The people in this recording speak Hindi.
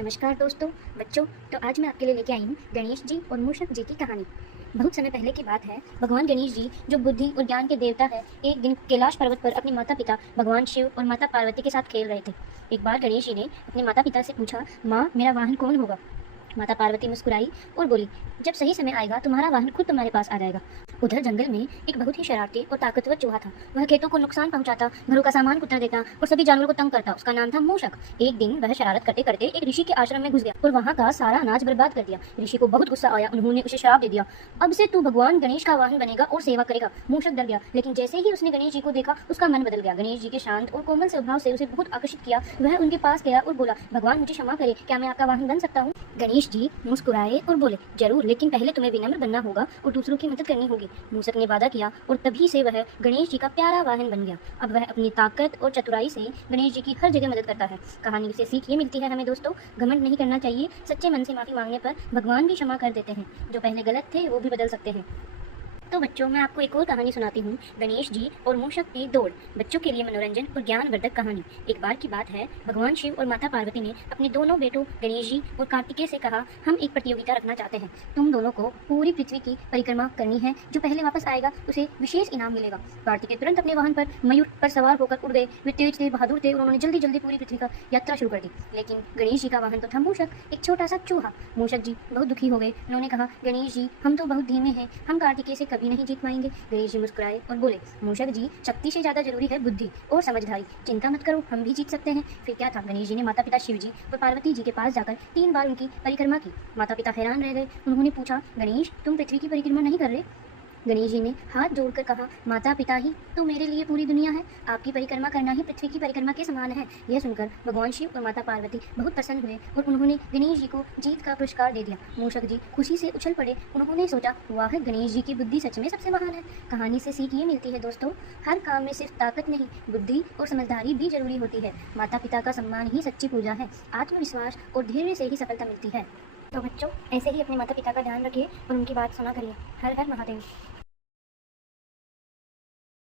नमस्कार दोस्तों, बच्चों। तो आज मैं आपके लिए लेके आई हूँ गणेश जी और मूषक जी की कहानी। बहुत समय पहले की बात है। भगवान गणेश जी, जो बुद्धि और ज्ञान के देवता है, एक दिन कैलाश पर्वत पर अपने माता पिता भगवान शिव और माता पार्वती के साथ खेल रहे थे। एक बार गणेश जी ने अपने माता पिता से पूछा, माँ, मेरा वाहन कौन होगा? माता पार्वती मुस्कुराई और बोली, जब सही समय आएगा तुम्हारा वाहन खुद तुम्हारे पास आ जाएगा। उधर जंगल में एक बहुत ही शरारती और ताकतवर चूहा था। वह खेतों को नुकसान पहुंचाता, घरों का सामान कुतर देता और सभी जानवरों को तंग करता। उसका नाम था मूषक। एक दिन वह शरारत करते करते एक ऋषि के आश्रम में घुस गया और वहां का सारा अनाज बर्बाद कर दिया। ऋषि को बहुत गुस्सा आया। उन्होंने उसे श्राप दे दिया, अब से तू भगवान गणेश का वाहन बनेगा और सेवा करेगा। मूषक डर गया, लेकिन जैसे ही उसने गणेश जी को देखा उसका मन बदल गया। गणेश जी के शांत और कोमल स्वभाव से उसे बहुत आकर्षित किया। वह उनके पास गया और बोला, भगवान मुझे क्षमा करे, क्या मैं आपका वाहन बन सकता हूँ? गणेश जी मुस्कुराए और बोले, जरूर, लेकिन पहले तुम्हें विनम्र बनना होगा और दूसरों की मदद करनी होगी। मूषक ने वादा किया और तभी से वह गणेश जी का प्यारा वाहन बन गया। अब वह अपनी ताकत और चतुराई से गणेश जी की हर जगह मदद करता है। कहानी से सीख ये मिलती है हमें दोस्तों, घमंड नहीं करना चाहिए। सच्चे मन से माफी मांगने पर भगवान भी क्षमा कर देते हैं। जो पहले गलत थे वो भी बदल सकते हैं। तो बच्चों, मैं आपको एक और कहानी सुनाती हूँ, गणेश जी और मूषक की दौड़। बच्चों के लिए मनोरंजन और ज्ञानवर्धक कहानी। एक बार की बात है, भगवान शिव और माता पार्वती ने अपने दोनों बेटों गणेश जी और कार्तिकेय से कहा, हम एक प्रतियोगिता रखना चाहते हैं। तुम दोनों को पूरी पृथ्वी की परिक्रमा करनी है। जो पहले वापस आएगा उसे विशेष इनाम मिलेगा। कार्तिकेय तुरंत अपने वाहन पर मयूर पर सवार होकर उड़ गए। वे तेज थे, बहादुर थे और उन्होंने जल्दी जल्दी पूरी पृथ्वी का यात्रा शुरू कर दी। लेकिन गणेश जी का वाहन तो था मूषक, एक छोटा सा चूहा। मूषक जी बहुत दुखी हो गए। उन्होंने कहा, गणेश जी, हम तो बहुत धीमे हैं, हम कार्तिकेय से कभी नहीं जीत पाएंगे। गणेश जी मुस्कुराए और बोले, मूषक जी, शक्ति से ज्यादा जरूरी है बुद्धि और समझदारी। चिंता मत करो, हम भी जीत सकते हैं। फिर क्या था, गणेश जी ने माता पिता शिव जी और पार्वती जी के पास जाकर 3 बार उनकी परिक्रमा की। माता पिता हैरान रह गए। उन्होंने पूछा, गणेश, तुम पृथ्वी की परिक्रमा नहीं कर रहे? गणेश जी ने हाथ जोड़कर कहा, माता पिता ही तो मेरे लिए पूरी दुनिया है। आपकी परिक्रमा करना ही पृथ्वी की परिक्रमा के समान है। यह सुनकर भगवान शिव और माता पार्वती बहुत प्रसन्न हुए और उन्होंने गणेश जी को जीत का पुरस्कार दे दिया। मूषक जी खुशी से उछल पड़े। उन्होंने सोचा, वाह, गणेश जी की बुद्धि सच में सबसे महान है। कहानी से सीख ये मिलती है दोस्तों, हर काम में सिर्फ ताकत नहीं, बुद्धि और समझदारी भी जरूरी होती है। माता पिता का सम्मान ही सच्ची पूजा है। आत्मविश्वास और धैर्य से ही सफलता मिलती है। तो बच्चों, ऐसे ही अपने माता पिता का ध्यान रखिए और उनकी बात सुना करिए। हर हर महादेव।